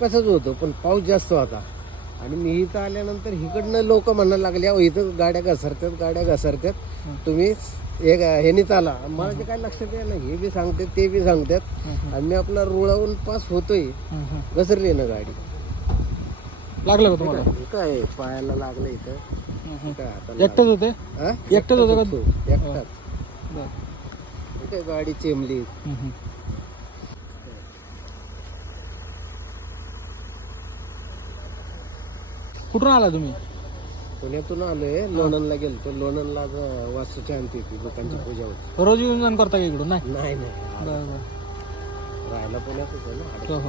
कसंच होतं, पण पाऊस जास्त होता आणि मी इथं आल्यानंतर इकडनं लोक म्हणायला लागले, अहो इथं गाड्या घसरतात तुम्ही ह्यानी चाला. मला ते काय लक्षात आहे ना, हे बी सांगतात ते बी सांगतात आणि मी आपला रुळावून पास होतोय, घसरली ना गाडी. लागलं का तुम्हाला? काय पायाला लागलं इथं, काय हाताला एकटंच होते? हा? एकटंच होतं का? होतो, एकटाच. काय गाडी चेमली. कुठून आला तुम्ही? पुण्यातून आलोय, लोणंदला गेलतो. लोणंदला वास्तूची आणते ती दुकानची पूजा होती. रोज येऊन जाऊन करता का इकडून? नाही. नाही बरं बरं. राहायला पुण्यात होतो ना. हो हो.